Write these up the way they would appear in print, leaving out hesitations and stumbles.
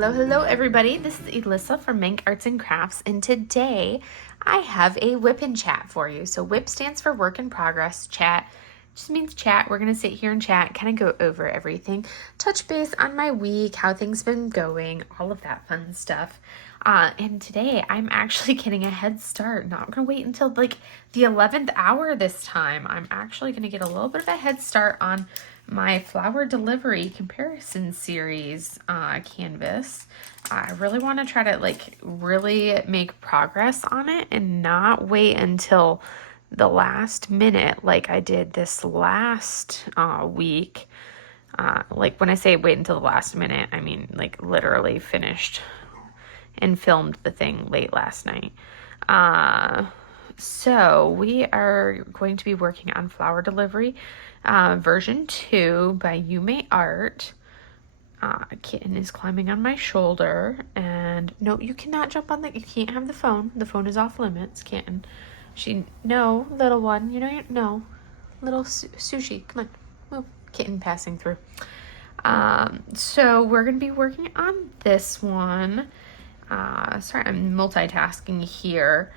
Hello, hello everybody. This is Elissa from Mank Arts and Crafts, and today I have a WIP chat for you. So WIP stands for Work in Progress. Chat just means chat. We're going to sit here and chat, kind of go over everything, touch base on my week, how things been going, all of that fun stuff. And today I'm actually getting a head start. Not going to wait until like the 11th hour this time. I'm actually going to get a little bit of a head start on my flower delivery comparison series canvas. I really want to try to like really make progress on it and not wait until the last minute like I did this last week. Like when I say wait until the last minute, I mean like literally finished and filmed the thing late last night. So we are going to be working on Flower Delivery version 2 by Yume Art. Kitten is climbing on my shoulder, and no, you cannot jump on you can't have the phone. The phone is off limits, Kitten. No, little one, no. Little sushi, come on, move. Kitten passing through. So we're going to be working on this one. Sorry, I'm multitasking here.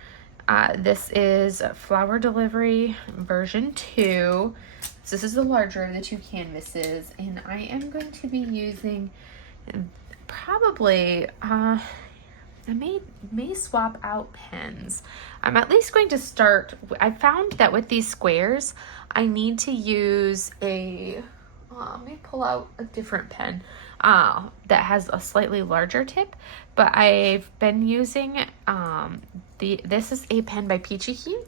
This is Flower Delivery version 2. So this is the larger of the two canvases, and I am going to be using probably, I may swap out pens. I'm at least going to start, I found that with these squares, I need to use let me pull out a different pen that has a slightly larger tip, but I've been using this is a pen by Peachy Keen.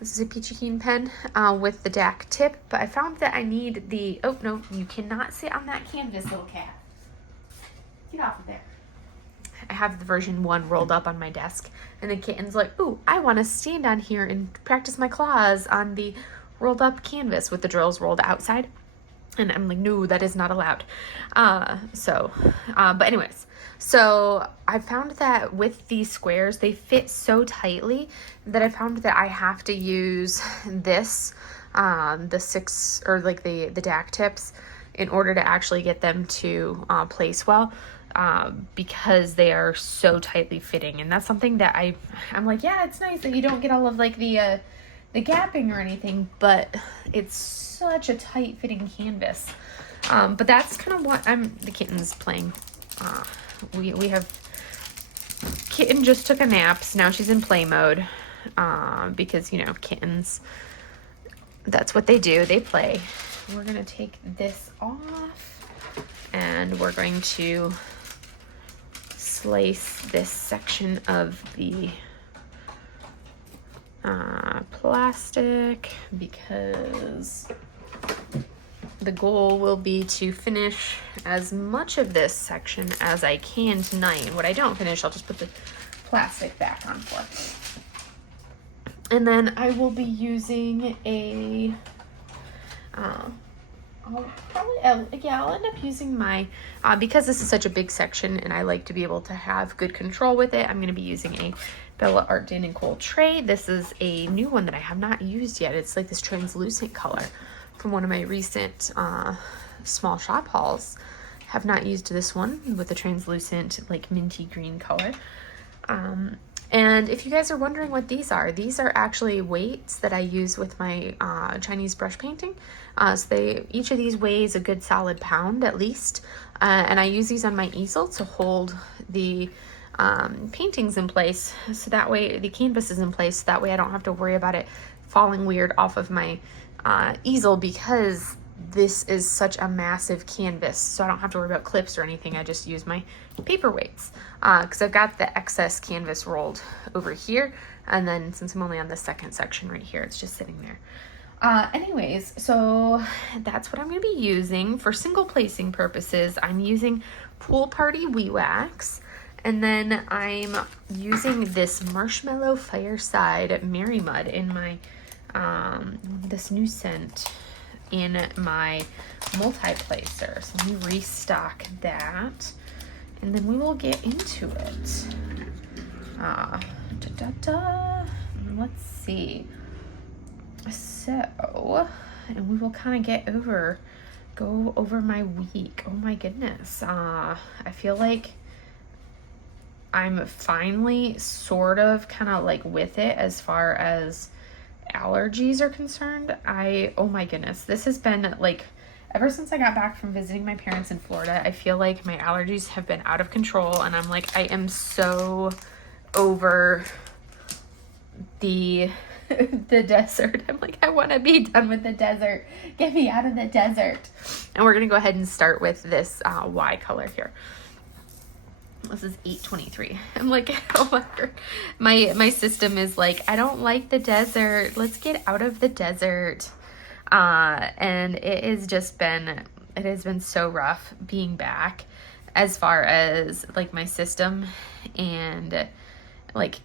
This is a Peachy Keen pen with the DAC tip, but I found that I need oh no, you cannot sit on that canvas, little cat. Get off of there. I have the version 1 rolled up on my desk, and the kitten's like, ooh, I want to stand on here and practice my claws on the rolled up canvas with the drills rolled outside. And I'm like, no, that is not allowed. But anyways, so I found that with these squares, they fit so tightly that I found that I have to use this, the 6 or like the DAC tips in order to actually get them to place well, because they are so tightly fitting. And that's something that I'm like, yeah, it's nice that you don't get all of like the gapping or anything, but it's such a tight fitting canvas. But that's kind of what the kitten's playing. We have, Kitten just took a nap, so now she's in play mode, because, kittens, that's what they do, they play. We're going to take this off, and we're going to slice this section of the plastic, because the goal will be to finish as much of this section as I can tonight. And what I don't finish, I'll just put the plastic back on for. And then I will be using I'll end up using my, because this is such a big section and I like to be able to have good control with it, I'm going to be using a Bella Art Dan and Cole tray. This is a new one that I have not used yet. It's like this translucent color from one of my recent small shop hauls. Have not used this one with the translucent like minty green color. And if you guys are wondering what these are actually weights that I use with my Chinese brush painting. So each of these weighs a good solid pound at least. And I use these on my easel to hold the paintings in place, so that way the canvas is in place, so that way I don't have to worry about it falling weird off of my easel, because this is such a massive canvas, so I don't have to worry about clips or anything. I just use my paper weights, because I've got the excess canvas rolled over here, and then since I'm only on the second section right here, it's just sitting there. Anyways, so that's what I'm going to be using for single placing purposes. I'm using Pool Party Wee Wax. And then I'm using this Marshmallow Fireside Mary Mud in my, this new scent in my multi-placer. So let me restock that, and then we will get into it. Let's see. So, and we will kind of go over my week. Oh my goodness. I feel like I'm finally sort of kind of like with it as far as allergies are concerned. Oh my goodness, this has been like, ever since I got back from visiting my parents in Florida, I feel like my allergies have been out of control, and I'm like, I am so over the the desert. I'm like, I want to be done with the desert. Get me out of the desert. And we're gonna go ahead and start with this Y color here. This is 823. I'm like, oh my system is like, I don't like the desert. Let's get out of the desert. And it has been so rough being back as far as like my system and like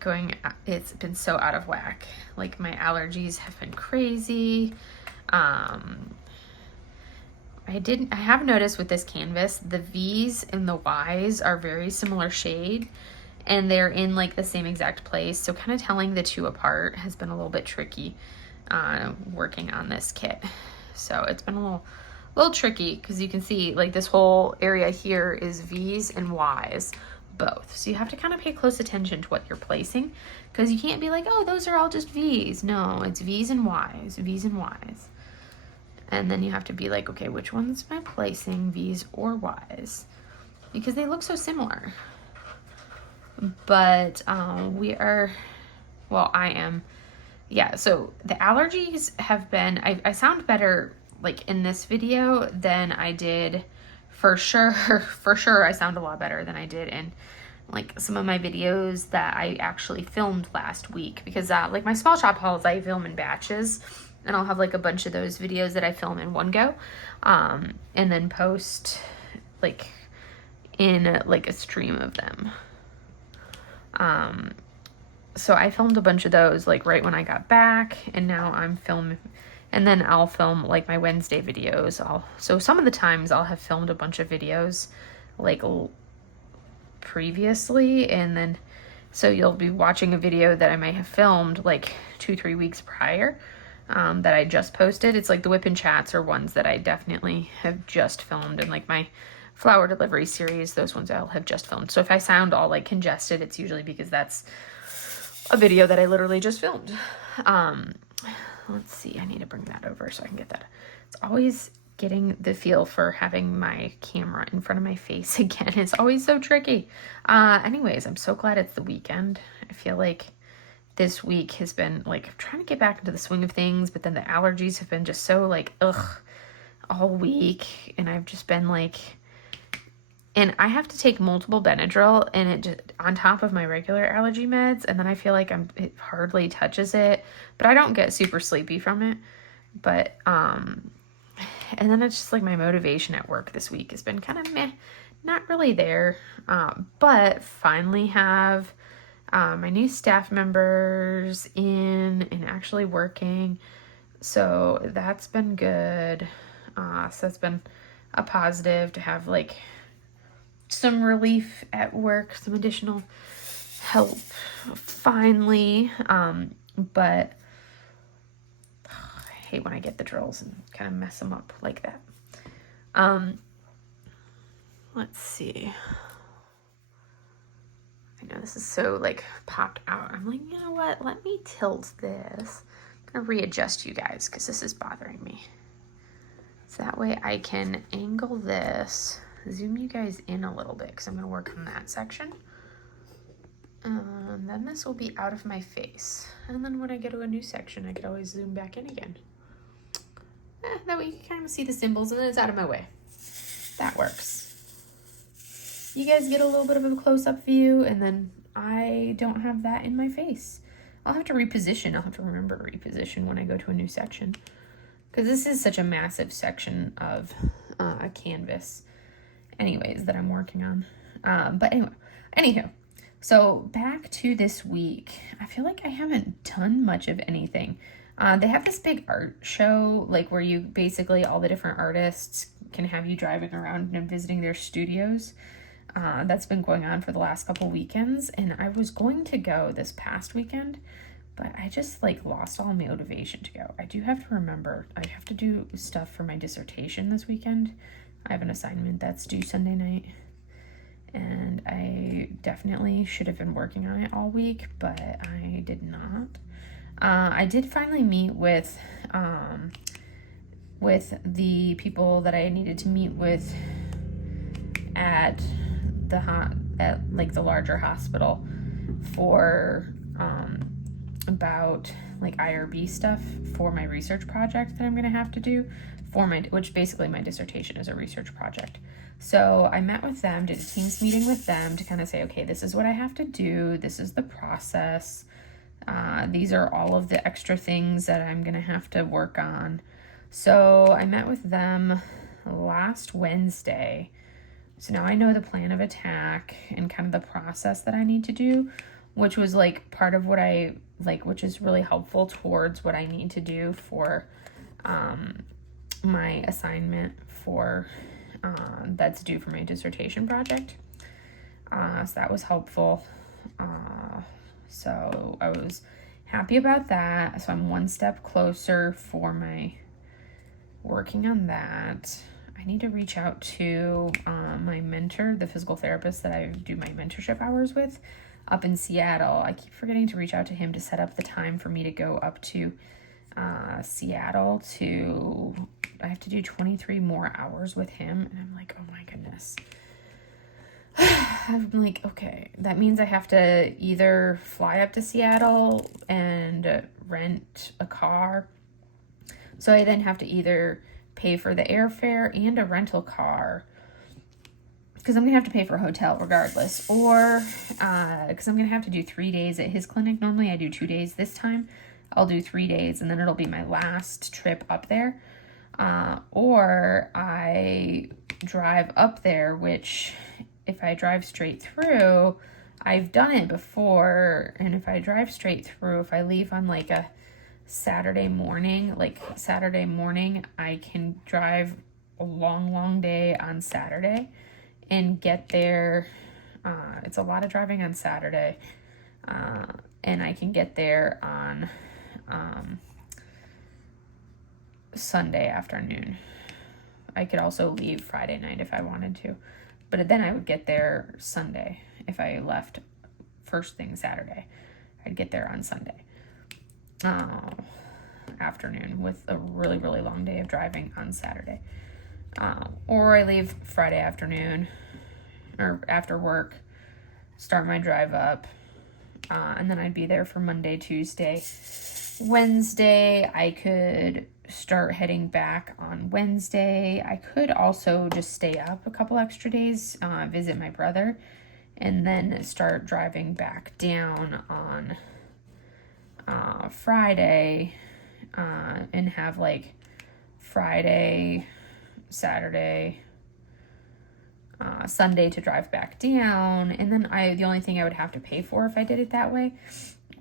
it's been so out of whack. Like my allergies have been crazy. I have noticed with this canvas, the V's and the Y's are very similar shade, and they're in like the same exact place. So kind of telling the two apart has been a little bit tricky working on this kit. So it's been a little tricky because you can see like this whole area here is V's and Y's both. So you have to kind of pay close attention to what you're placing, because you can't be like, oh, those are all just V's. No, it's V's and Y's, V's and Y's. And then you have to be like, okay, which ones am I placing, V's or Y's? Because they look so similar. But I am. Yeah, so the allergies have been, I sound better like in this video than I did for sure. For sure, I sound a lot better than I did in like some of my videos that I actually filmed last week. Because like my small shop hauls, I film in batches. And I'll have like a bunch of those videos that I film in one go, and then post like in like a stream of them. So I filmed a bunch of those like right when I got back, and now I'm filming, and then I'll film like my Wednesday videos. So some of the times I'll have filmed a bunch of videos like previously, and then so you'll be watching a video that I might have filmed like 2-3 weeks prior. That I just posted. It's like the WIP Chats are ones that I definitely have just filmed, and like my flower delivery series, those ones I'll have just filmed. So if I sound all like congested, it's usually because that's a video that I literally just filmed. Let's see, I need to bring that over so I can get that. It's always getting the feel for having my camera in front of my face again. It's always so tricky. Anyways, I'm so glad it's the weekend. I feel like this week has been like, I'm trying to get back into the swing of things, but then the allergies have been just so like, all week. And I've just been like, and I have to take multiple Benadryl, and it just on top of my regular allergy meds. And then I feel like it hardly touches it, but I don't get super sleepy from it. But, and then it's just like my motivation at work this week has been kind of meh, not really there. But finally have my new staff members in and actually working. So that's been good. So it's been a positive to have like some relief at work, some additional help finally. But I hate when I get the drills and kind of mess them up like that. Let's see. I know this is so like popped out. I'm like, you know what? Let me tilt this. I'm gonna readjust you guys because this is bothering me. So that way I can angle this, zoom you guys in a little bit because I'm gonna work on that section. And then this will be out of my face. And then when I get to a new section, I could always zoom back in again. That way you can kind of see the symbols and then it's out of my way. That works. You guys get a little bit of a close-up view, and then I don't have that in my face. I'll have to reposition. I'll have to remember to reposition when I go to a new section, because this is such a massive section of a canvas anyways that I'm working on. But anywho, so back to this week. I feel like I haven't done much of anything. They have this big art show, like where you basically all the different artists can have you driving around and visiting their studios. That's been going on for the last couple weekends, and I was going to go this past weekend, but I just like lost all motivation to go. I do have to remember, I have to do stuff for my dissertation this weekend. I have an assignment that's due Sunday night, and I definitely should have been working on it all week, but I did not. I did finally meet with the people that I needed to meet with at the larger hospital for about like IRB stuff for my research project that I'm gonna have to do which basically my dissertation is a research project. So I met with them, did a Teams meeting with them to kind of say, okay, this is what I have to do. This is the process. These are all of the extra things that I'm gonna have to work on. So I met with them last Wednesday. So now I know the plan of attack and kind of the process that I need to do, which was like part of what which is really helpful towards what I need to do for my assignment for that's due for my dissertation project. So that was helpful. So I was happy about that. So I'm one step closer for my working on that. I need to reach out to my mentor, the physical therapist that I do my mentorship hours with up in Seattle. I keep forgetting to reach out to him to set up the time for me to go up to Seattle I have to do 23 more hours with him. And I'm like, oh my goodness. I'm like, okay, that means I have to either fly up to Seattle and rent a car. So I then have to either pay for the airfare and a rental car, because I'm going to have to pay for a hotel regardless, or because I'm going to have to do 3 days at his clinic. Normally I do 2 days. This time I'll do 3 days, and then it'll be my last trip up there. Or I drive up there, which if I drive straight through, I've done it before. And if I drive straight through, if I leave on like a Saturday morning, I can drive a long day on Saturday and get there. It's a lot of driving on Saturday. And I can get there on Sunday afternoon. I could also leave Friday night if I wanted to, but then I would get there Sunday. If I left first thing Saturday, I'd get there on Sunday afternoon with a really long day of driving on Saturday. Or I leave Friday afternoon or after work, start my drive up, and then I'd be there for Monday, Tuesday. Wednesday, I could start heading back on Wednesday. I could also just stay up a couple extra days, visit my brother, and then start driving back down on Friday, and have like Friday, Saturday, Sunday to drive back down. And then the only thing I would have to pay for if I did it that way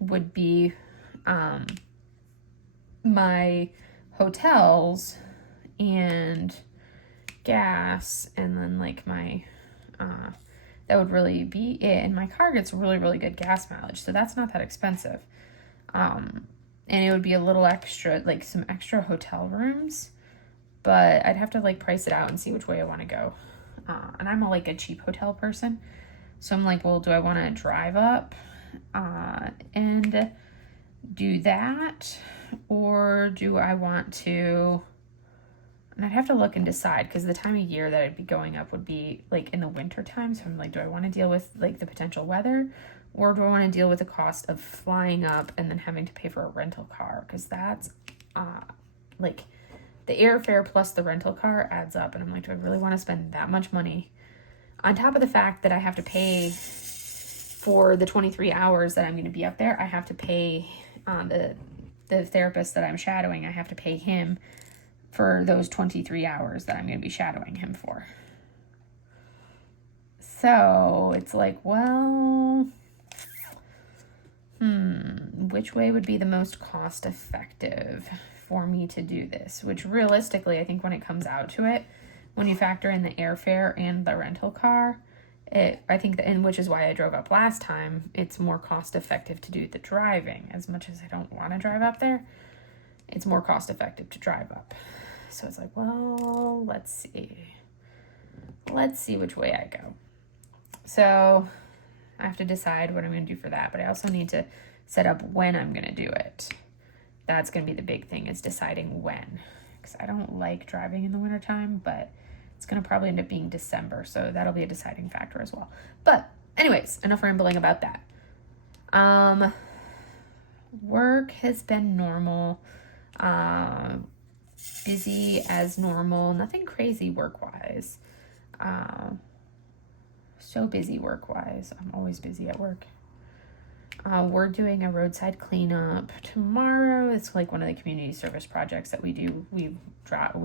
would be my hotels and gas, and then like my that would really be it. And my car gets really good gas mileage, so that's not that expensive. And it would be a little extra, like some extra hotel rooms, but I'd have to like price it out and see which way I want to go. And I'm a cheap hotel person, so I'm like, well, do I want to drive up and do that, or do I want to? And I'd have to look and decide, because the time of year that I'd be going up would be like in the winter time. So I'm like, do I want to deal with like the potential weather, or do I want to deal with the cost of flying up and then having to pay for a rental car? Because that's like the airfare plus the rental car adds up. And I'm like, do I really want to spend that much money on top of the fact that I have to pay for the 23 hours that I'm going to be up there? I have to pay the therapist that I'm shadowing. I have to pay him for those 23 hours that I'm going to be shadowing him for. So it's like, well, which way would be the most cost effective for me to do this? Which realistically, I think when it comes out to it, when you factor in the airfare and the rental car, and which is why I drove up last time, it's more cost effective to do the driving. As much as I don't want to drive up there, it's more cost effective to drive up. So it's like, well, let's see which way I go. So I have to decide what I'm going to do for that, but I also need to set up when I'm going to do it. That's going to be the big thing, is deciding when, because I don't like driving in the wintertime, but it's going to probably end up being December, so that'll be a deciding factor as well. But anyways, enough rambling about that. Work has been normal, busy as normal, nothing crazy work-wise. So busy work-wise. I'm always busy at work. We're doing a roadside cleanup tomorrow. It's like one of the community service projects that we do. We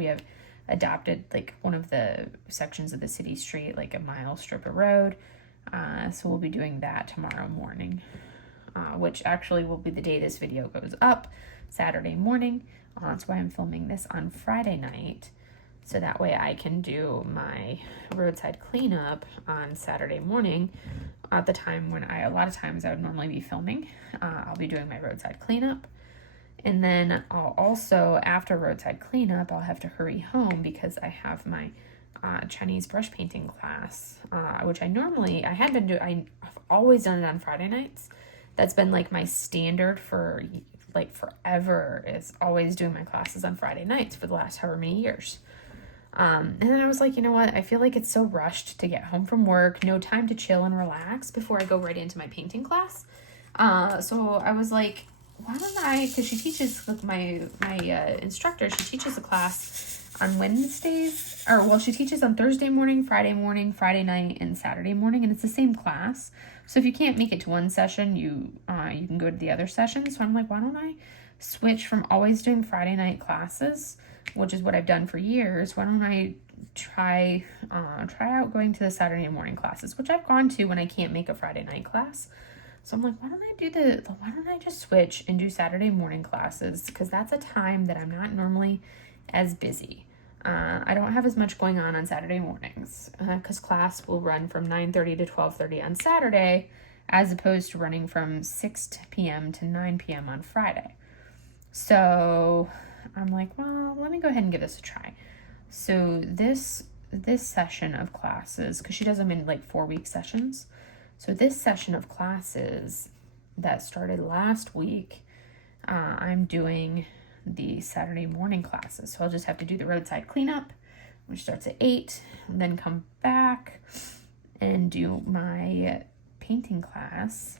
have adopted like one of the sections of the city street, like a mile strip of road. So we'll be doing that tomorrow morning, which actually will be the day this video goes up, Saturday morning. That's why I'm filming this on Friday night. So that way I can do my roadside cleanup on Saturday morning at the time when a lot of times I would normally be filming. I'll be doing my roadside cleanup. And then I'll also, after roadside cleanup, I'll have to hurry home because I have my Chinese brush painting class, which I've always done it on Friday nights. That's been like my standard for like forever, is always doing my classes on Friday nights for the last however many years. And then I was like, you know what? I feel like it's so rushed to get home from work, no time to chill and relax before I go right into my painting class. So I was like, why don't I, because she teaches, with my instructor, she teaches a class on Wednesdays, she teaches on Thursday morning, Friday night, and Saturday morning, and it's the same class. So if you can't make it to one session, you can go to the other session. So I'm like, why don't I switch from always doing Friday night classes, which is what I've done for years. Why don't I try out going to the Saturday morning classes, which I've gone to when I can't make a Friday night class. So I'm like, why don't I just switch and do Saturday morning classes? Because that's a time that I'm not normally as busy. I don't have as much going on Saturday mornings, because class will run from 9:30 to 12:30 on Saturday, as opposed to running from 6 p.m. to 9 p.m. on Friday. So I'm like, well, let me go ahead and give this a try. So this session of classes, because she does them in like 4-week sessions. So this session of classes that started last week, I'm doing the Saturday morning classes. So I'll just have to do the roadside cleanup, which starts at 8, and then come back and do my painting class.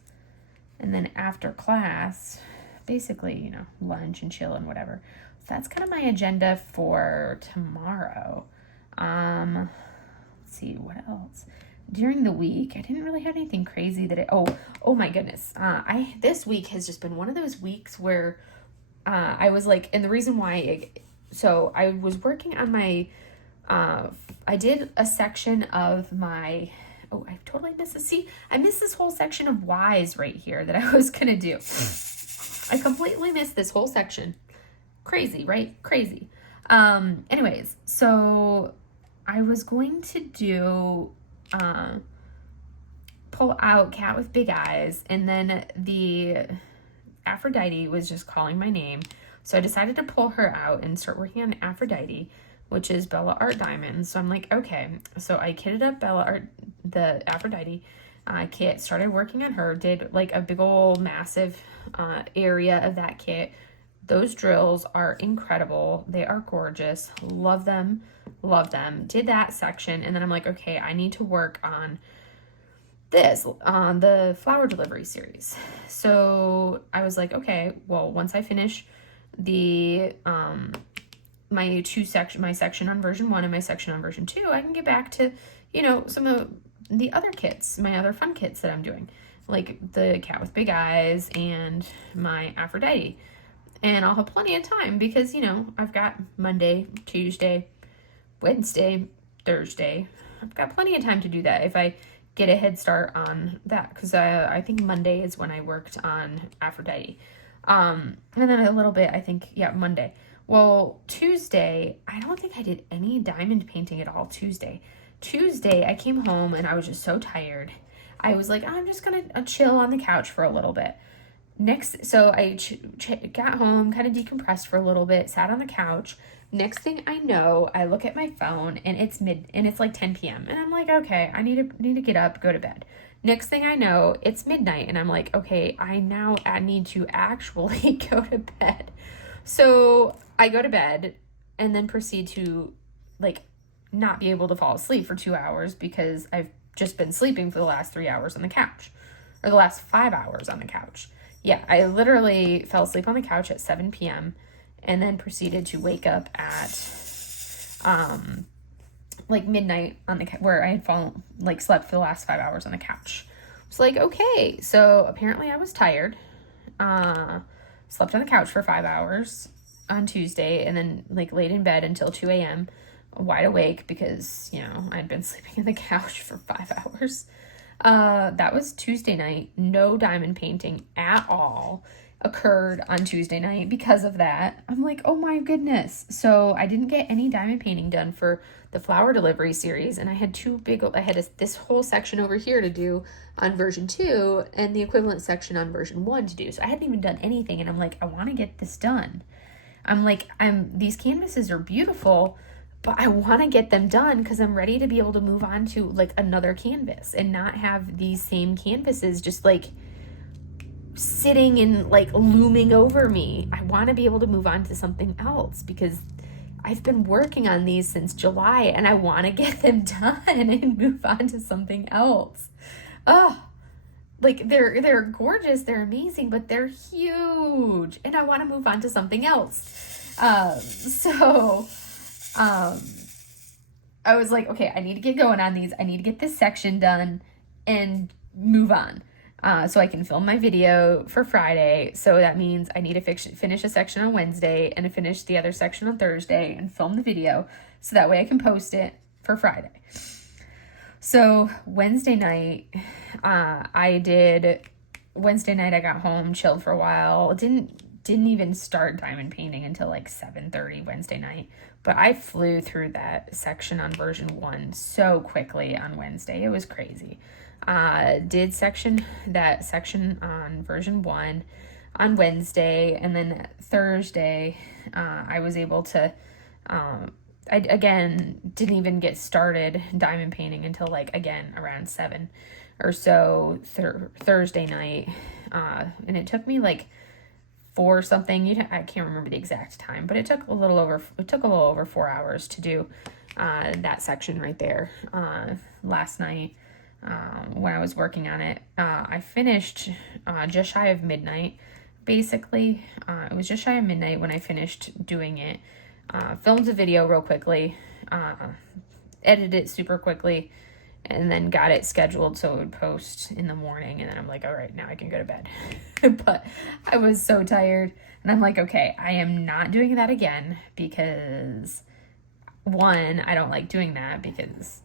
And then after class, basically, lunch and chill and whatever. So that's kind of my agenda for tomorrow. Let's see, what else? During the week, I didn't really have anything crazy oh my goodness. This week has just been one of those weeks where I was like, and the reason why, so I was working on my, I did a section of my, I totally missed it. See, I missed this whole section of Y's right here that I was going to do. I completely missed this whole section. Crazy, right? Crazy. Anyways, so I was going to do, pull out Cat with Big Eyes, and then the Aphrodite was just calling my name. So I decided to pull her out and start working on Aphrodite, which is Bella Art Diamonds. So I'm like, okay. So I kitted up the Aphrodite kit, started working on her, did like a big old massive area of that kit. Those drills are incredible. They are gorgeous. Love them. Love them. Did that section. And then I'm like, okay, I need to work on this, on the flower delivery series. So I was like, okay, well, once I finish the, my section on version 1 and my section on version 2, I can get back to, some of the other kits, my other fun kits that I'm doing, like the Cat with Big Eyes and my Aphrodite. And I'll have plenty of time because, I've got Monday, Tuesday, Wednesday, Thursday. I've got plenty of time to do that if I get a head start on that, because I think Monday is when I worked on Aphrodite. And then a little bit, I think, Monday. Well, Tuesday, I don't think I did any diamond painting at all Tuesday. Tuesday, I came home and I was just so tired. I was like, I'm just going to chill on the couch for a little bit. So I got home, kind of decompressed for a little bit, sat on the couch. Next thing I know, I look at my phone and it's like 10 p.m. And I'm like, okay, I need to get up, go to bed. Next thing I know, it's midnight and I'm like, okay, I need to actually go to bed. So I go to bed and then proceed to like not be able to fall asleep for 2 hours because I've just been sleeping for the last 3 hours on the couch, or the last 5 hours on the couch. Yeah, I literally fell asleep on the couch at 7 p.m. and then proceeded to wake up at like midnight on the where I had slept for the last 5 hours on the couch. It's like, okay, so apparently I was tired. Slept on the couch for 5 hours on Tuesday and then like laid in bed until 2 a.m. wide awake because, I'd been sleeping on the couch for 5 hours. That was Tuesday night. No diamond painting at all occurred on Tuesday night because of that. I'm like, oh my goodness. So I didn't get any diamond painting done for the flower delivery series. And I had this whole section over here to do on version 2 and the equivalent section on version 1 to do. So I hadn't even done anything. And I'm like, I want to get this done. These canvases are beautiful, but I want to get them done because I'm ready to be able to move on to like another canvas and not have these same canvases just like sitting and like looming over me. I want to be able to move on to something else because I've been working on these since July and I want to get them done and move on to something else. Oh, like they're gorgeous, they're amazing, but they're huge and I want to move on to something else. I was like, okay, I need to get going on these. I need to get this section done and move on. So I can film my video for Friday. So that means I need to finish a section on Wednesday and to finish the other section on Thursday and film the video. So that way I can post it for Friday. So Wednesday night, I got home, chilled for a while. Didn't even start diamond painting until like 7:30 Wednesday night. But I flew through that section on version 1 so quickly on Wednesday. It was crazy. Did that section on version 1 on Wednesday, and then Thursday, I was able to, I again didn't even get started diamond painting until like again around 7 or so Thursday night, and it took me like 4 something. I can't remember the exact time, but it took a little over 4 hours to do that section right there. Last night, when I was working on it, I finished just shy of midnight. Basically, it was just shy of midnight when I finished doing it. Filmed the video real quickly, edited it super quickly, and then got it scheduled so it would post in the morning. And then I'm like, all right, now I can go to bed. But I was so tired. And I'm like, okay, I am not doing that again because, one, I don't like doing that because,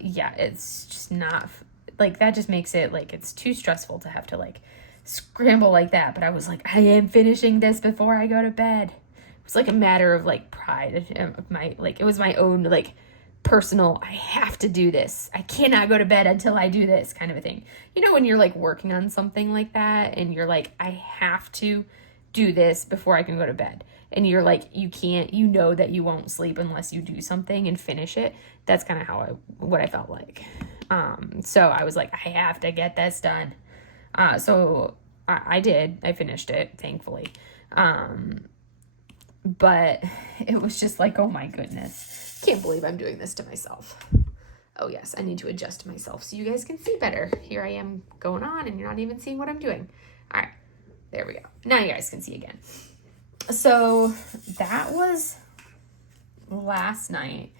it's just not, like, that just makes it, like, it's too stressful to have to, like, scramble like that. But I was like, I am finishing this before I go to bed. It was, like, a matter of, like, pride of my, like, it was my own, like, personal, I have to do this. I cannot go to bed until I do this kind of a thing. When you're like working on something like that and you're like, I have to do this before I can go to bed. And you're like, you can't, that you won't sleep unless you do something and finish it. That's kind of what I felt like. So I was like, I have to get this done. So I did. I finished it, thankfully. But it was just like, oh my goodness. Can't believe I'm doing this to myself. Oh yes, I need to adjust myself so you guys can see better. Here I am going on and you're not even seeing what I'm doing. All right, there we go. Now you guys can see again. So that was last night.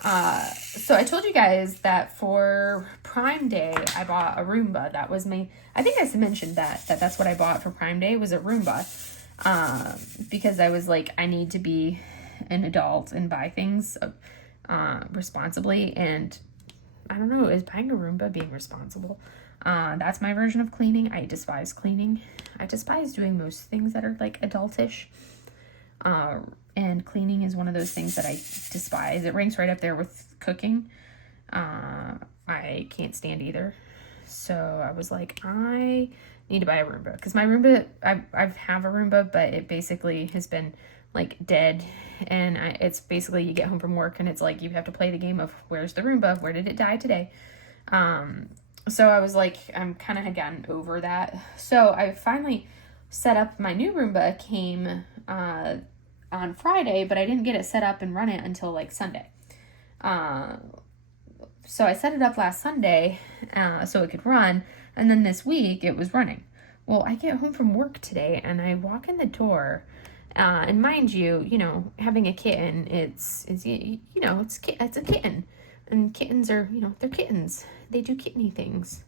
So I told you guys that for Prime Day, I bought a Roomba. That was I think I mentioned that's what I bought for Prime Day was a Roomba. Because I was like, I need to be an adult and buy things responsibly, and I don't know, is buying a Roomba being responsible? That's my version of cleaning. I despise cleaning. I despise doing most things that are like adultish, and cleaning is one of those things that I despise. It ranks right up there with cooking. I can't stand either. So I was like, I need to buy a Roomba, because my Roomba, I have a Roomba, but it basically has been like dead, and it's basically you get home from work and it's like you have to play the game of where's the Roomba, where did it die today. So I was like, I'm kind of had gotten over that. So I finally set up my new Roomba. Came on Friday, but I didn't get it set up and run it until like Sunday. So I set it up last Sunday so it could run, and then this week it was running. Well, I get home from work today and I walk in the door, and mind you, having a kitten, it's a kitten, and kittens are, they're kittens. They do kitteny things.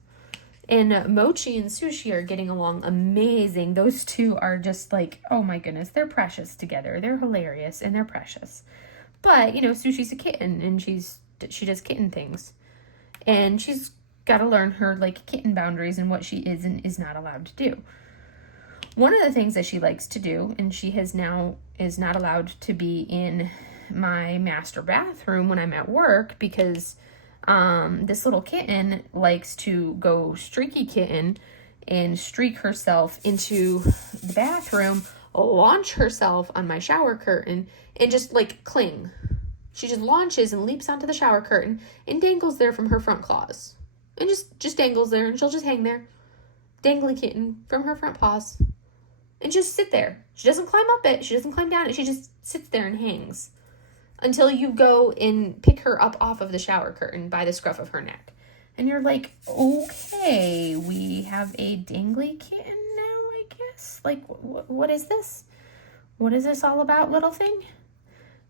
And Mochi and Sushi are getting along amazing. Those two are just like, oh my goodness, they're precious together. They're hilarious and they're precious. But, Sushi's a kitten, and she does kitten things. And she's got to learn her, like, kitten boundaries and what she is and is not allowed to do. One of the things that she likes to do, and she is not allowed to be in my master bathroom when I'm at work, because this little kitten likes to go streaky kitten and streak herself into the bathroom, launch herself on my shower curtain, and just like cling. She just launches and leaps onto the shower curtain and dangles there from her front claws. And just dangles there, and she'll just hang there. Dangly kitten from her front paws. And just sit there. She doesn't climb up it. She doesn't climb down it. She just sits there and hangs until you go and pick her up off of the shower curtain by the scruff of her neck. And you're like, okay, we have a dangly kitten now, I guess. Like, what is this? What is this all about, little thing?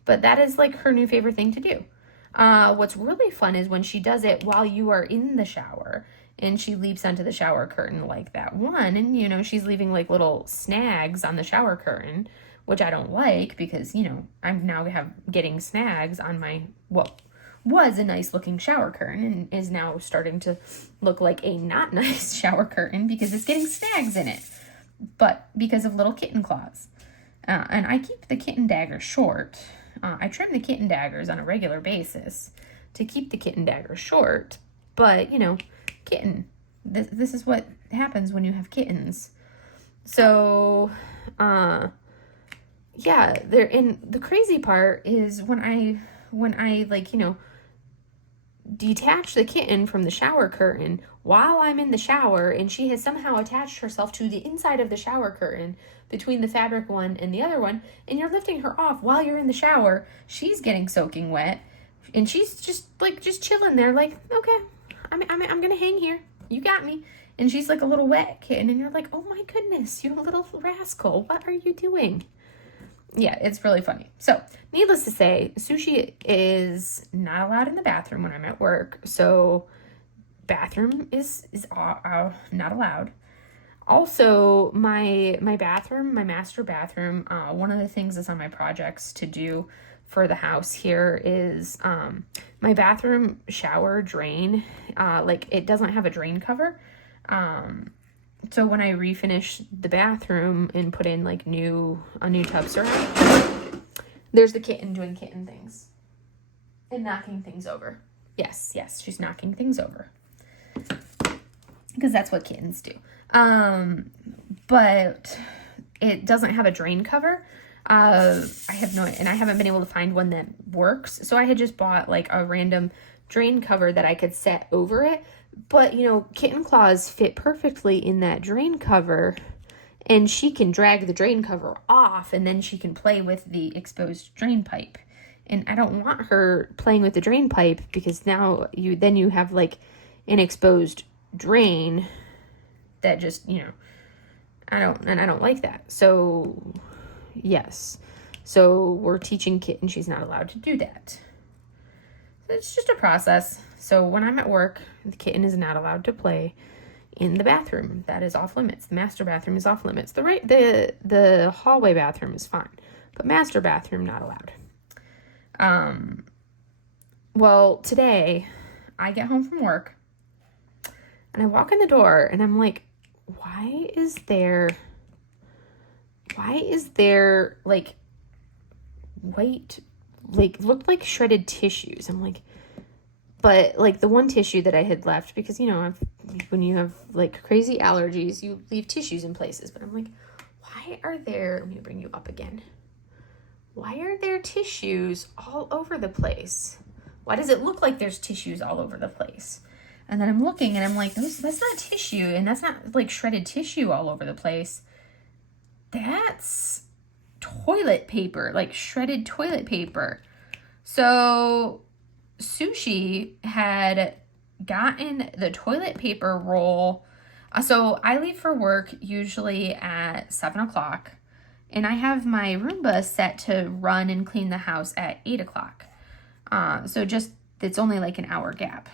But that is like her new favorite thing to do. What's really fun is when she does it while you are in the shower, and she leaps onto the shower curtain like that one, and she's leaving like little snags on the shower curtain, which I don't like, because I'm now getting snags on my what was a nice looking shower curtain and is now starting to look like a not nice shower curtain because it's getting snags in it, but because of little kitten claws. And I keep the kitten daggers short. I trim the kitten daggers on a regular basis to keep the kitten daggers short, but kitten, this is what happens when you have kittens. So yeah, the crazy part is when I like, detach the kitten from the shower curtain while I'm in the shower, and she has somehow attached herself to the inside of the shower curtain between the fabric one and the other one, and you're lifting her off while you're in the shower. She's getting soaking wet, and she's just chilling there like, okay, I'm gonna hang here, you got me. And she's like a little wet kitten, and you're like, oh my goodness, you little rascal, what are you doing? Yeah, it's really funny. So, needless to say, Sushi is not allowed in the bathroom when I'm at work. So, bathroom is not allowed. Also, my bathroom, my master bathroom, one of the things that's on my projects to do for the house here is my bathroom shower drain. Like, it doesn't have a drain cover. So when I refinish the bathroom and put in like a new tub surround, there's the kitten doing kitten things and knocking things over. Yes, she's knocking things over because that's what kittens do. But it doesn't have a drain cover. I haven't been able to find one that works. So I had just bought like a random drain cover that I could set over it. But, kitten claws fit perfectly in that drain cover, and she can drag the drain cover off, and then she can play with the exposed drain pipe. And I don't want her playing with the drain pipe, because now you have like an exposed drain that just, I don't like that. So, yes. So we're teaching Kitten she's not allowed to do that. It's just a process. So when I'm at work, the kitten is not allowed to play in the bathroom. That is off limits. The master bathroom is off limits. The hallway bathroom is fine, but master bathroom not allowed. Well, today I get home from work and I walk in the door and I'm like, why is there like white, like looked like shredded tissues? I'm like, but like the one tissue that I had left, because I've when you have like crazy allergies, you leave tissues in places. But I'm like, why are there, let me bring you up again. Why are there tissues all over the place? Why does it look like there's tissues all over the place? And then I'm looking and I'm like, that's not tissue, and that's not like shredded tissue all over the place. That's toilet paper, like shredded toilet paper. So Sushi had gotten the toilet paper roll. So I leave for work usually at 7 o'clock, and I have my Roomba set to run and clean the house at 8 o'clock. So just, it's only like an hour gap.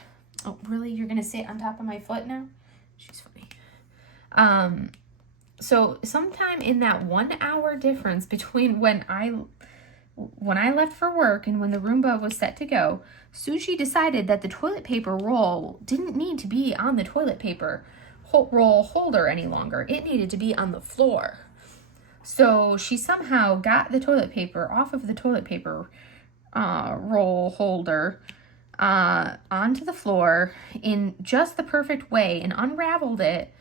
Oh, really? You're going to sit on top of my foot now? She's funny. So sometime in that 1 hour difference between when I left for work and when the Roomba was set to go, Sushi decided that the toilet paper roll didn't need to be on the toilet paper roll holder any longer. It needed to be on the floor. So she somehow got the toilet paper off of the toilet paper roll holder onto the floor in just the perfect way and unraveled it,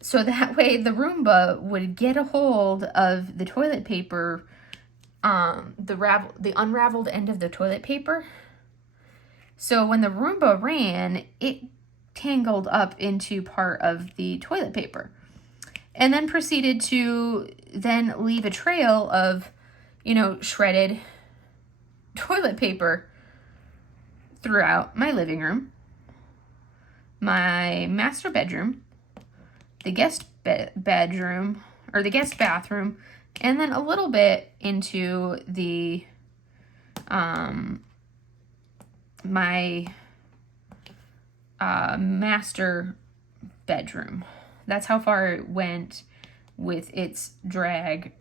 so that way the Roomba would get a hold of the toilet paper, the unraveled end of the toilet paper. So when the Roomba ran, it tangled up into part of the toilet paper, and then proceeded to then leave a trail of, shredded toilet paper throughout my living room, my master bedroom, the guest bedroom, or the guest bathroom, and then a little bit into the my master bedroom. That's how far it went with its drag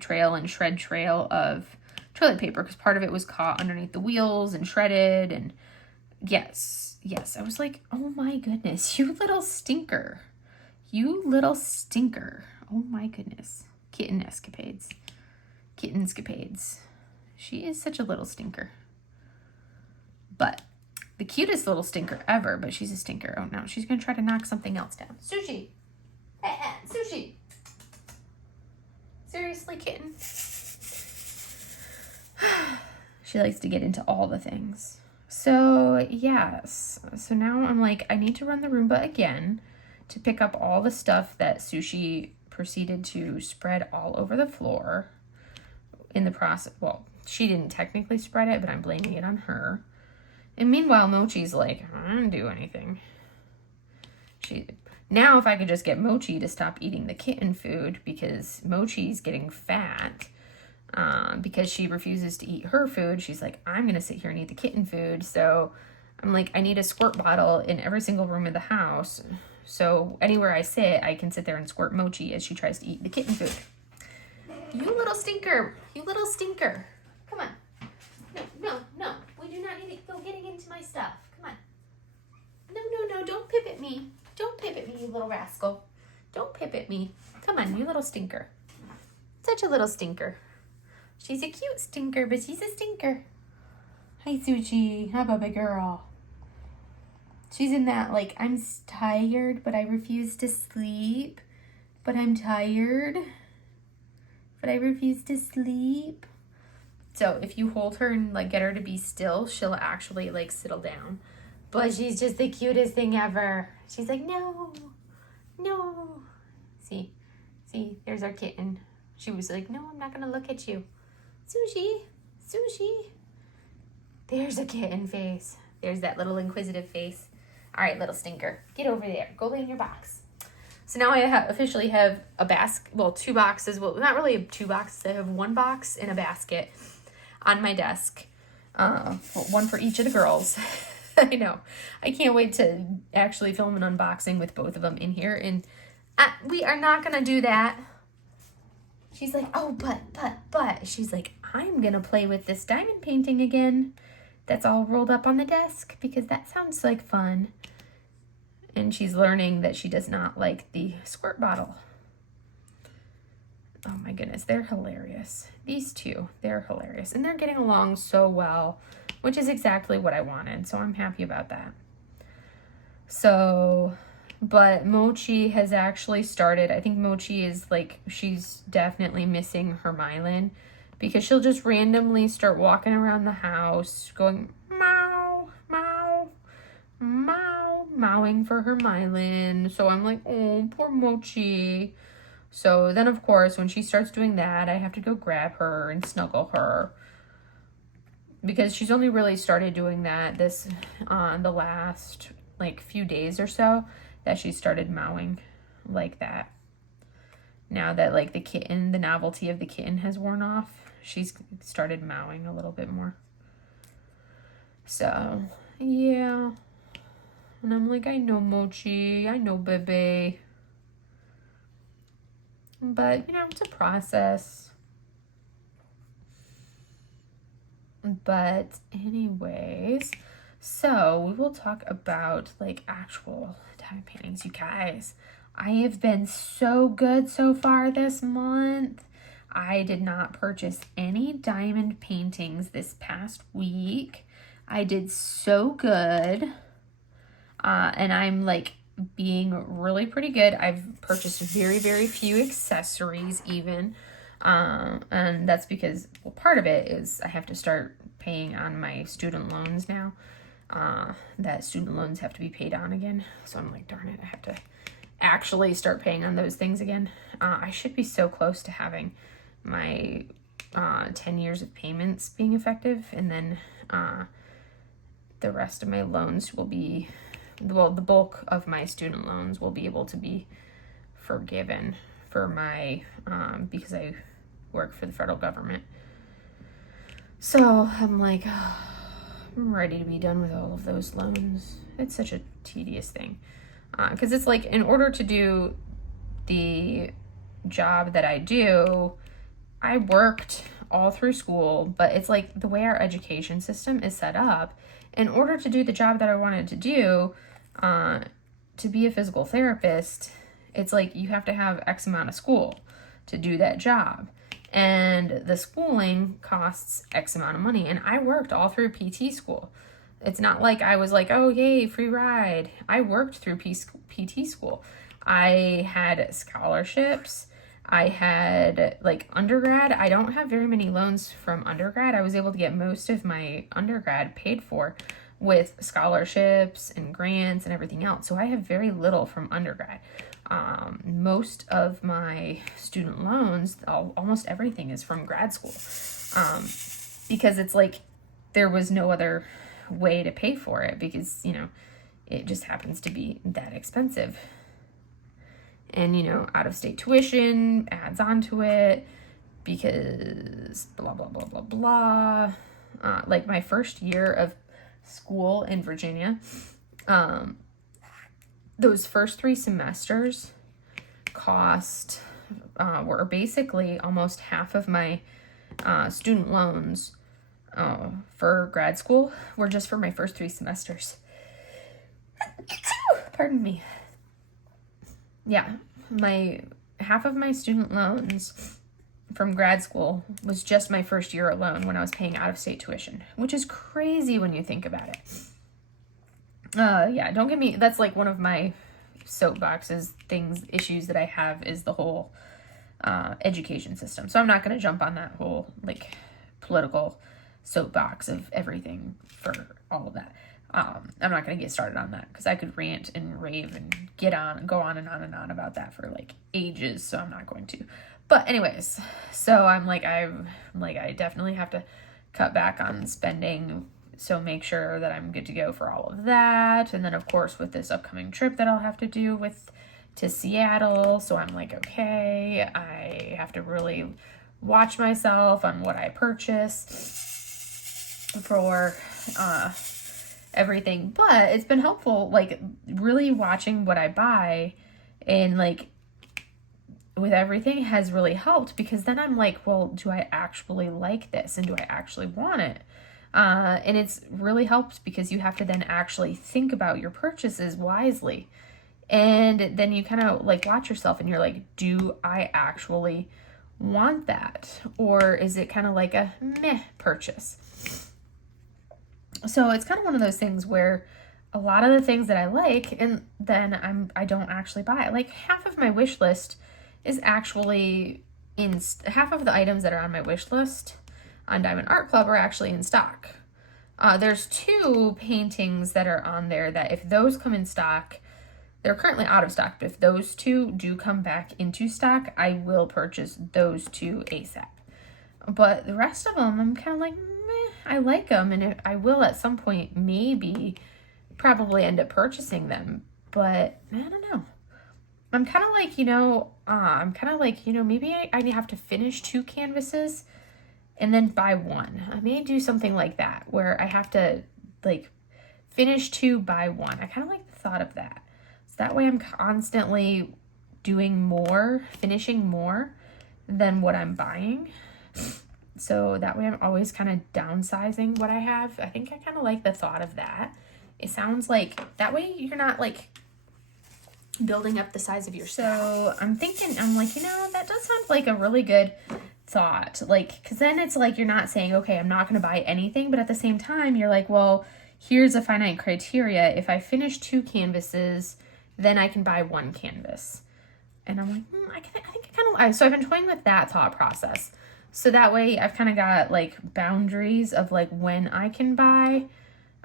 trail and shred trail of toilet paper, because part of it was caught underneath the wheels and shredded. And yes, I was like, oh my goodness, you little stinker. Oh my goodness. Kitten escapades. She is such a little stinker. But the cutest little stinker ever, but she's a stinker. Oh no, she's gonna try to knock something else down. Sushi. Sushi. Seriously, Kitten? She likes to get into all the things. So yes, so now I'm like, I need to run the Roomba again to pick up all the stuff that Sushi proceeded to spread all over the floor in the process. Well, she didn't technically spread it, but I'm blaming it on her. And meanwhile, Mochi's like, I didn't do anything. Now if I could just get Mochi to stop eating the kitten food, because Mochi's getting fat, because she refuses to eat her food. She's like, I'm going to sit here and eat the kitten food. So I'm like, I need a squirt bottle in every single room of the house. So anywhere I sit, I can sit there and squirt Mochi as she tries to eat the kitten food. You little stinker. Come on. No. We do not need to go getting into my stuff. Come on. No. Don't pip at me. You little rascal. Don't pip at me. Come on, you little stinker. Such a little stinker. She's a cute stinker, but she's a stinker. Hi, Sushi. How about my girl? She's in that, like, I'm tired, but I refuse to sleep. But I'm tired, but I refuse to sleep. So if you hold her and, like, get her to be still, she'll actually, like, settle down. But she's just the cutest thing ever. She's like, no. See, there's our kitten. She was like, no, I'm not going to look at you. Sushi. There's a kitten face. There's that little inquisitive face. All right, little stinker, get over there. Go lay in your box. So now I officially have a basket, well, 2 boxes. Well, not really 2 boxes. I have 1 box in a basket on my desk. One for each of the girls. I know. I can't wait to actually film an unboxing with both of them in here. And we are not going to do that. She's like, oh, but. She's like, I'm going to play with this diamond painting again. That's all rolled up on the desk, because that sounds like fun. And she's learning that she does not like the squirt bottle. Oh my goodness, they're hilarious. These two, they're hilarious. And they're getting along so well, which is exactly what I wanted. So I'm happy about that. So But Mochi has actually started. I think Mochi is like, she's definitely missing her Mylan, because she'll just randomly start walking around the house going meow, meow, meow, meowing for her Mylan. So I'm like, oh, poor Mochi. So then, of course, when she starts doing that, I have to go grab her and snuggle her, because she's only really started doing that this the last like few days or so, that she started meowing like that. Now that like the novelty of the kitten has worn off, she's started meowing a little bit more. So yeah, and I'm like, I know, Mochi, I know, baby, but you know, it's a process. But anyways, so we will talk about like actual diamond paintings, you guys. I have been so good so far this month. I did not purchase any diamond paintings this past week. I did so good. And I'm like being really pretty good. I've purchased very, very few accessories even. And that's because, well, part of it is I have to start paying on my student loans now. That student loans have to be paid on again. So I'm like, darn it, I have to actually start paying on those things again. I should be so close to having my 10 years of payments being effective. And then the rest of my loans will be, well, the bulk of my student loans will be able to be forgiven for my, because I work for the federal government. So I'm like, oh, I'm ready to be done with all of those loans. It's such a tedious thing. Because it's like, in order to do the job that I do, I worked all through school, but it's like the way our education system is set up, in order to do the job that I wanted to do, to be a physical therapist, it's like you have to have X amount of school to do that job. And the schooling costs X amount of money. And I worked all through PT school. It's not like I was like, oh, yay, free ride. I worked through PT school. I had scholarships. I had like undergrad. I don't have very many loans from undergrad. I was able to get most of my undergrad paid for with scholarships and grants and everything else. So I have very little from undergrad. Most of my student loans, almost everything is from grad school. Because it's like there was no other way to pay for it, because, you know, it just happens to be that expensive. And, you know, out-of-state tuition adds on to it, because blah, blah, blah, blah, blah. Like my first year of school in Virginia, those first 3 semesters were basically almost half of my student loans for grad school were just for my first 3 semesters. Pardon me. Yeah, half of my student loans from grad school was just my first year alone, when I was paying out-of-state tuition, which is crazy when you think about it. Yeah, don't get me, that's like one of my soapboxes, issues that I have, is the whole education system. So I'm not going to jump on that whole like political soapbox of everything for all of that. I'm not going to get started on that, because I could rant and rave and go on and on and on about that for like ages. So I'm not going to. But anyways, so I'm like, I definitely have to cut back on spending. So make sure that I'm good to go for all of that. And then of course with this upcoming trip that I'll have to do to Seattle. So I'm like, okay, I have to really watch myself on what I purchase for everything. But it's been helpful, like really watching what I buy and like with everything has really helped, because then I'm like, well, do I actually like this, and do I actually want it? And it's really helped, because you have to then actually think about your purchases wisely. And then you kind of like watch yourself and you're like, do I actually want that? Or is it kind of like a meh purchase? So it's kind of one of those things where a lot of the things that I like, and then I don't actually buy it. Like half of my wish list is actually half of the items that are on my wish list on Diamond Art Club are actually in stock. There's 2 paintings that are on there that if those come in stock, they're currently out of stock, but if those 2 do come back into stock, I will purchase those 2 ASAP. But the rest of them, I'm kind of like, meh, I like them, and I will at some point maybe probably end up purchasing them, but I don't know. I'm kind of like, maybe I have to finish 2 canvases and then buy 1. I may do something like that where I have to like finish 2, buy 1. I kind of like the thought of that. So that way I'm constantly doing more, finishing more than what I'm buying. So that way I'm always kind of downsizing what I have. I think I kind of like the thought of that. It sounds like that way you're not like building up the size of your stash. So I'm like, that does sound like a really good thought. Like, because then it's like you're not saying, okay, I'm not going to buy anything. But at the same time, you're like, well, here's a finite criteria. If I finish 2 canvases, then I can buy 1 canvas. And I'm like, so I've been toying with that thought process. So that way I've kind of got like boundaries of like when I can buy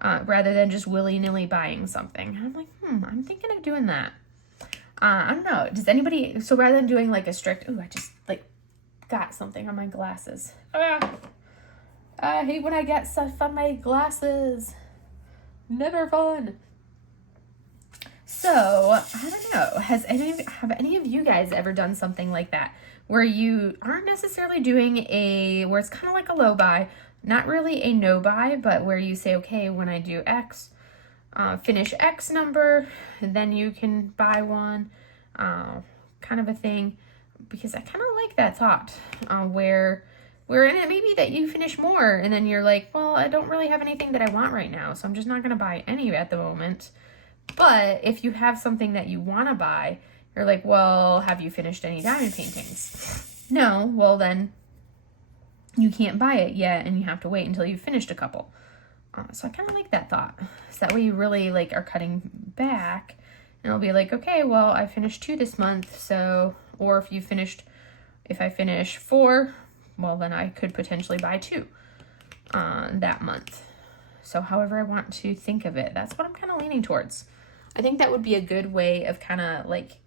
rather than just willy-nilly buying something. And I'm like, I'm thinking of doing that. I don't know. Does anybody, so rather than doing like a strict, I just like got something on my glasses. I hate when I get stuff on my glasses. Never fun. So, I don't know. Have any of you guys ever done something like that? Where you aren't necessarily doing where it's kind of like a low buy, not really a no buy, but where you say, okay, when I do X, finish X number, then you can buy 1, kind of a thing. Because I kind of like that thought, where in it maybe that you finish more, and then you're like, well, I don't really have anything that I want right now, so I'm just not going to buy any at the moment. But if you have something that you want to buy, you're like, well, have you finished any diamond paintings? No, well then you can't buy it yet, and you have to wait until you've finished a couple. So I kind of like that thought. So that way you really like are cutting back, and it'll be like, okay, well, I finished 2 this month, so, or if I finish 4, well, then I could potentially buy 2 that month. So however I want to think of it, that's what I'm kind of leaning towards. I think that would be a good way of kind of like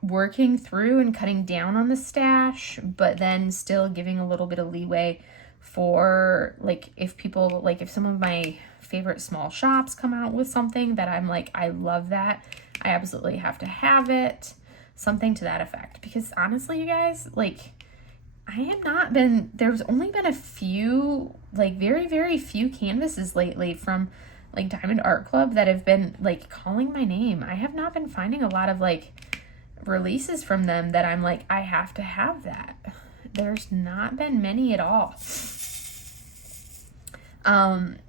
working through and cutting down on the stash, but then still giving a little bit of leeway for like if some of my favorite small shops come out with something that I'm like, I love that, I absolutely have to have it, something to that effect. Because honestly, you guys, like there's only been a few, like very, very few canvases lately from like Diamond Art Club that have been like calling my name. I have not been finding a lot of like releases from them that I'm like, I have to have that. There's not been many at all.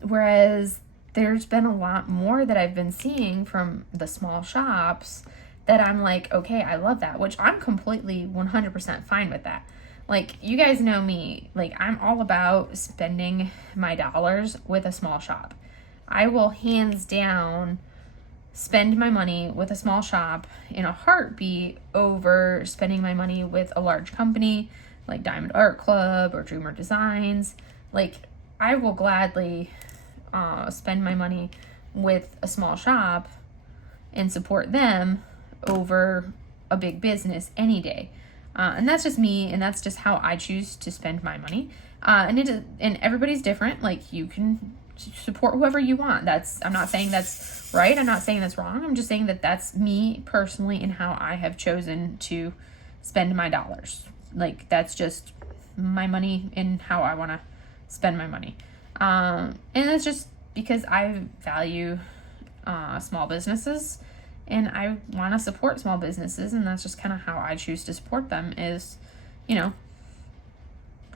Whereas there's been a lot more that I've been seeing from the small shops that I'm like, okay, I love that, which I'm completely 100% fine with that. Like, you guys know me, like, I'm all about spending my dollars with a small shop. I will hands down spend my money with a small shop in a heartbeat over spending my money with a large company like Diamond Art Club or Dreamer Designs. Like, I will gladly spend my money with a small shop and support them over a big business any day. And that's just me, and that's just how I choose to spend my money. And everybody's different. Like, you can support whoever you want. I'm not saying that's right. I'm not saying that's wrong. I'm just saying that that's me personally and how I have chosen to spend my dollars. Like, that's just my money and how I want to spend my money. And it's just because I value small businesses, and I want to support small businesses, and that's just kind of how I choose to support them is,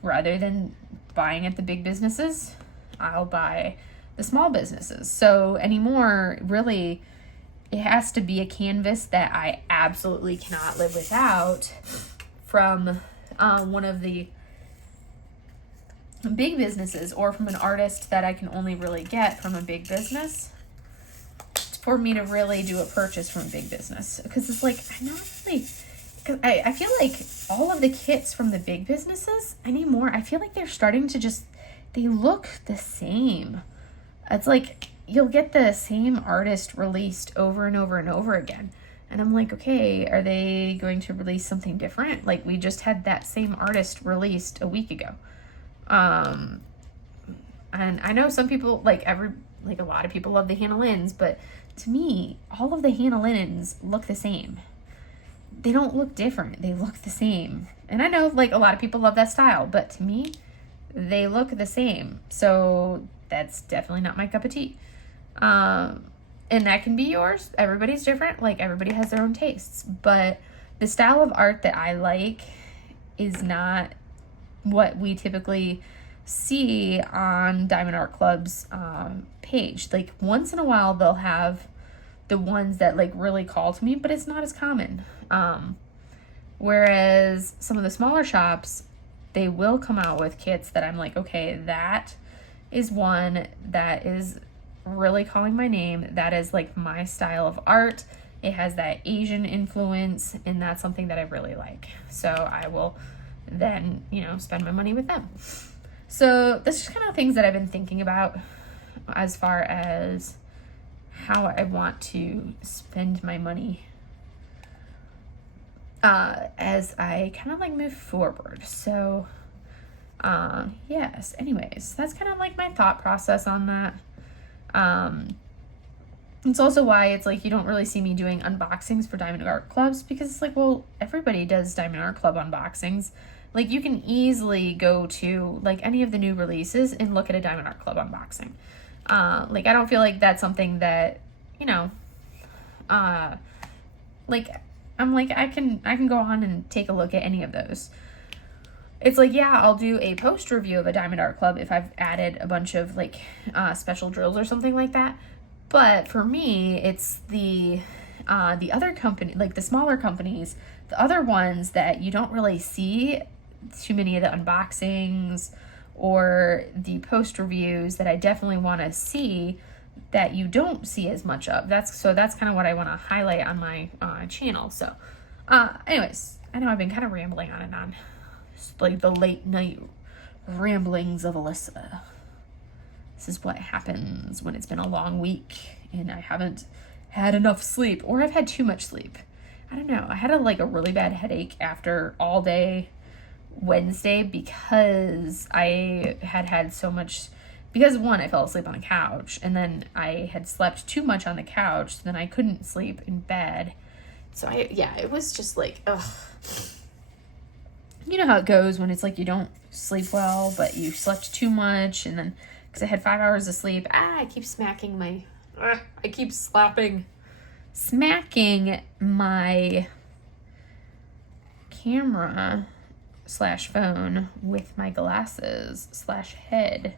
rather than buying at the big businesses, I'll buy the small businesses. So anymore, really, it has to be a canvas that I absolutely cannot live without from one of the big businesses or from an artist that I can only really get from a big business for me to really do a purchase from a big business. Because it's like, I'm not really, because I feel like all of the kits from the big businesses anymore, I feel like they're starting to just, they look the same. It's like, you'll get the same artist released over and over and over again. And I'm like, okay, are they going to release something different? Like, we just had that same artist released a week ago. And I know some people, like a lot of people love the Hannah Lynn's, but to me, all of the Hannah Lynn's look the same. They don't look different. They look the same. And I know, like, a lot of people love that style, but to me, they look the same. So that's definitely not my cup of tea. And that can be yours. Everybody's different. Like, everybody has their own tastes. But the style of art that I like is not what we typically see on Diamond Art Club's page. Like, once in a while, they'll have the ones that, like, really call to me, but it's not as common. Whereas some of the smaller shops, they will come out with kits that I'm like, okay, that is one that is really calling my name. That is like my style of art. It has that Asian influence, and that's something that I really like. So I will then, spend my money with them. So that's just kind of things that I've been thinking about as far as how I want to spend my money as I kind of like move forward. So yes, anyways, that's kind of like my thought process on that. It's also why it's like you don't really see me doing unboxings for Diamond Art Clubs, because it's like, well, everybody does Diamond Art Club unboxings. Like, you can easily go to like any of the new releases and look at a Diamond Art Club unboxing. Like, I don't feel like that's something that, like, I'm like, I can go on and take a look at any of those. It's like, yeah, I'll do a post review of a Diamond Art Club if I've added a bunch of like special drills or something like that. But for me, it's the other company, like the smaller companies, the other ones that you don't really see too many of the unboxings or the post reviews that I definitely want to see that you don't see as much of. That's kind of what I want to highlight on my channel. So anyways, I know I've been kind of rambling on and on. It's like the late night ramblings of Alyssa. This is what happens when it's been a long week and I haven't had enough sleep, or I've had too much sleep. I don't know. I had a really bad headache after all day Wednesday because I had so much, because one, I fell asleep on the couch, and then I had slept too much on the couch, so then I couldn't sleep in bed. So it was just like, ugh. You know how it goes when it's like you don't sleep well, but you slept too much, and then, because I had 5 hours of sleep, I keep smacking my camera / phone with my glasses / head.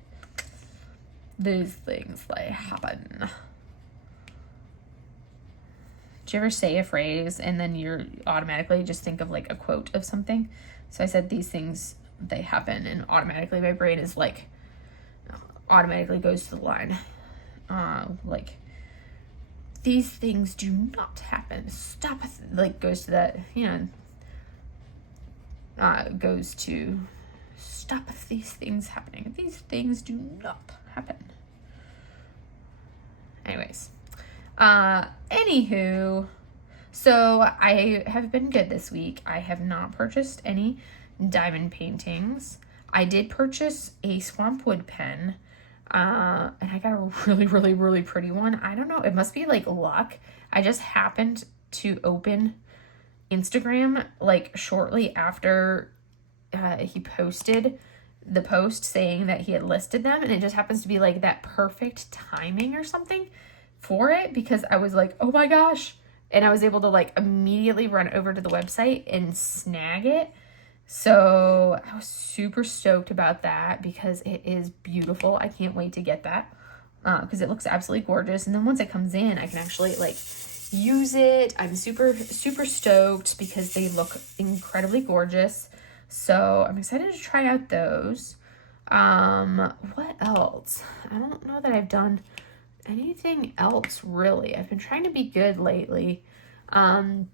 Those things like happen. Do you ever say a phrase and then you're automatically just think of like a quote of something? So I said these things, they happen, and automatically my brain is like, automatically goes to the line. Like, these things do not happen. Stop. Like, goes to that, goes to stop these things happening. These things do not happen. Anyways. Anywho, so I have been good this week. I have not purchased any diamond paintings. I did purchase a Swampwood pen, and I got a really, really, really pretty one. I don't know. It must be like luck. I just happened to open Instagram like shortly after he posted the post saying that he had listed them, and it just happens to be like that perfect timing or something for it, because I was like, oh my gosh, and I was able to like immediately run over to the website and snag it. So I was super stoked about that because it is beautiful. I can't wait to get that because it looks absolutely gorgeous. And then once it comes in, I can actually like use it. I'm super, super stoked because they look incredibly gorgeous. So I'm excited to try out those. What else? I don't know that I've done anything else really. I've been trying to be good lately. I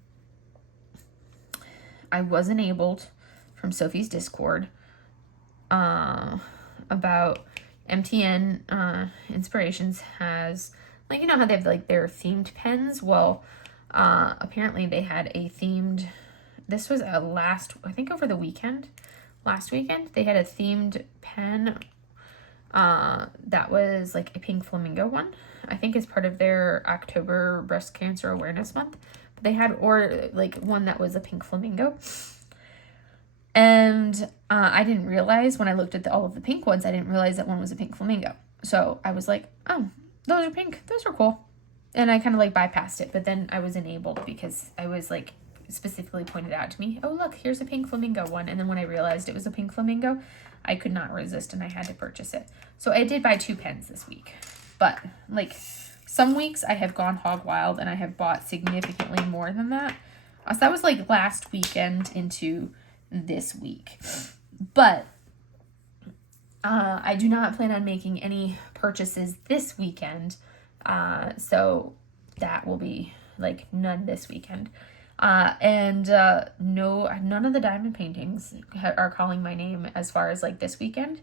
was enabled from Sophie's Discord about MTN Inspirations has, like, you know how they have like their themed pens? Well, apparently they had a themed, this was a I think over the weekend, last weekend, they had a themed pen that was like a pink flamingo one. I think it's part of their October Breast Cancer Awareness Month. But they had, or like one that was a pink flamingo. And I didn't realize when I looked at all of the pink ones, I didn't realize that one was a pink flamingo. So I was like, oh, those are pink. Those are cool. And I kind of like bypassed it. But then I was enabled because I was like specifically pointed out to me, oh, look, here's a pink flamingo one. And then when I realized it was a pink flamingo, I could not resist and I had to purchase it. So I did buy 2 pens this week. But like some weeks I have gone hog wild and I have bought significantly more than that. So that was like last weekend into this week. But I do not plan on making any purchases this weekend. So that will be like none this weekend. No, none of the diamond paintings are calling my name as far as like this weekend.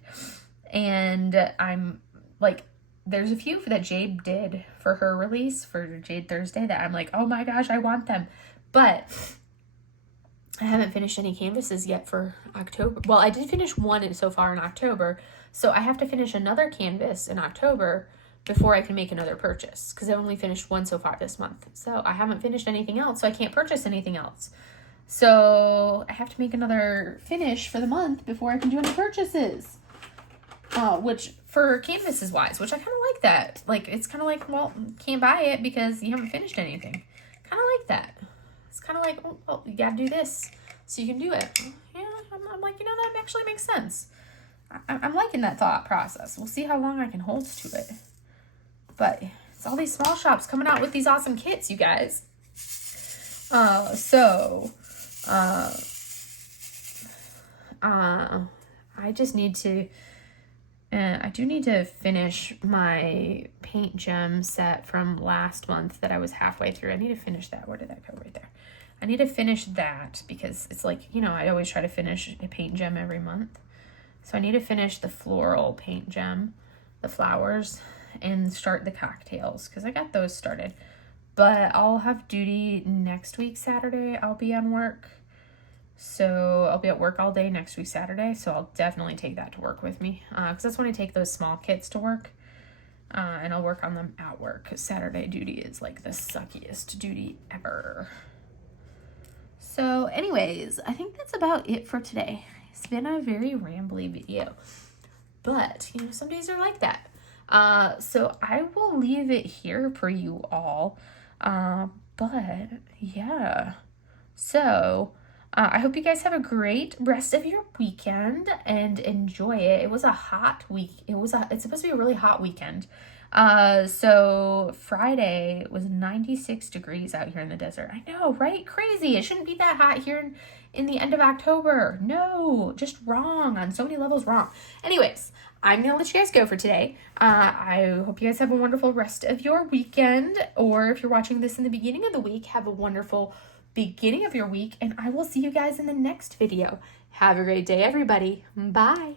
And I'm like, there's a few that Jade did for her release for Jade Thursday that I'm like, oh my gosh, I want them. But I haven't finished any canvases yet for October. Well, I did finish one so far in October. So I have to finish another canvas in October before I can make another purchase, because I've only finished one so far this month. So I haven't finished anything else, so I can't purchase anything else. So I have to make another finish for the month before I can do any purchases. Which for canvases wise, which I kind of like that. Like, it's kind of like, well, can't buy it because you haven't finished anything. Kind of like that. It's kind of like, oh, well, you gotta do this so you can do it. Yeah, I'm like, you know, that actually makes sense. I'm liking that thought process. We'll see how long I can hold to it. But it's all these small shops coming out with these awesome kits, you guys. I just need to, I do need to finish my paint gem set from last month that I was halfway through. I need to finish that. Where did that go? Right there. I need to finish that because it's like, you know, I always try to finish a paint gem every month. So I need to finish the floral paint gem, the flowers, and start the cocktails because I got those started. But I'll have duty next week, Saturday. I'll be on work. So I'll be at work all day next week, Saturday. So I'll definitely take that to work with me. Because that's when I take those small kits to work. And I'll work on them at work. Because Saturday duty is like the suckiest duty ever. So anyways, I think that's about it for today. It's been a very rambly video. But, you know, some days are like that. So I will leave it here for you all. But yeah. So I hope you guys have a great rest of your weekend and enjoy it. It was a hot week. It's supposed to be a really hot weekend. So Friday was 96 degrees out here in the desert. I know, right? Crazy. It shouldn't be that hot here in the end of October. No, just wrong on so many levels wrong. Anyways, I'm going to let you guys go for today. I hope you guys have a wonderful rest of your weekend, or if you're watching this in the beginning of the week, have a wonderful beginning of your week, and I will see you guys in the next video. Have a great day, everybody. Bye.